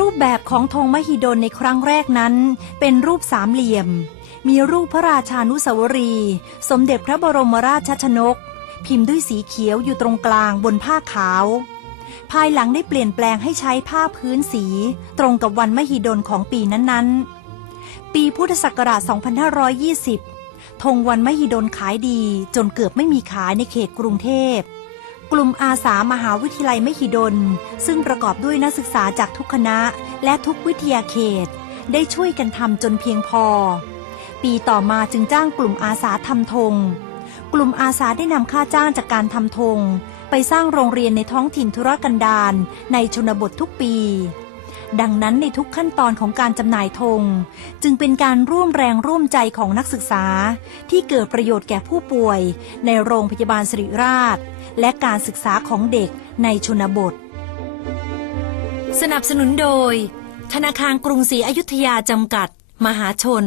รูปแบบของธงมหิดลในครั้งแรกนั้น เป็นรูปสามเหลี่ยม มีรูปพระราชานุสาวรี สมเด็จพระบรมราชชนก พิมพ์ด้วยสีเขียวอยู่ตรงกลางบนผ้าขาว ภายหลังได้เปลี่ยนแปลงให้ใช้ผ้าพื้นสี ตรงกับวันมหิดลของปีนั้นๆ ปีพุทธศักราช 2520ธงวันมหิดลขายดีจนเกือบไม่มีขายในเขตกรุงเทพ กลุ่มอาสามหาวิทยาลัยมหิดล ซึ่งประกอบด้วยนักศึกษาจากทุกคณะและทุกวิทยาเขต ได้ช่วยกันทำจนเพียงพอ ปีต่อมาจึงจ้างกลุ่มอาสาทำธง กลุ่มอาสาได้นำค่าจ้างจากการทำธง ไปสร้างโรงเรียนในท้องถิ่นธุรกันดารในชนบททุกปี ดังนั้นในทุกขั้นตอนของการจำหน่ายธงจึงเป็นการร่วมแรงร่วมใจของนักศึกษา ที่เกิดประโยชน์แก่ผู้ป่วย ในโรงพยาบาลสิริราช และการศึกษาของเด็กในชนบท สนับสนุนโดย ธนาคารกรุงศรีอยุธยาจำกัด มหาชน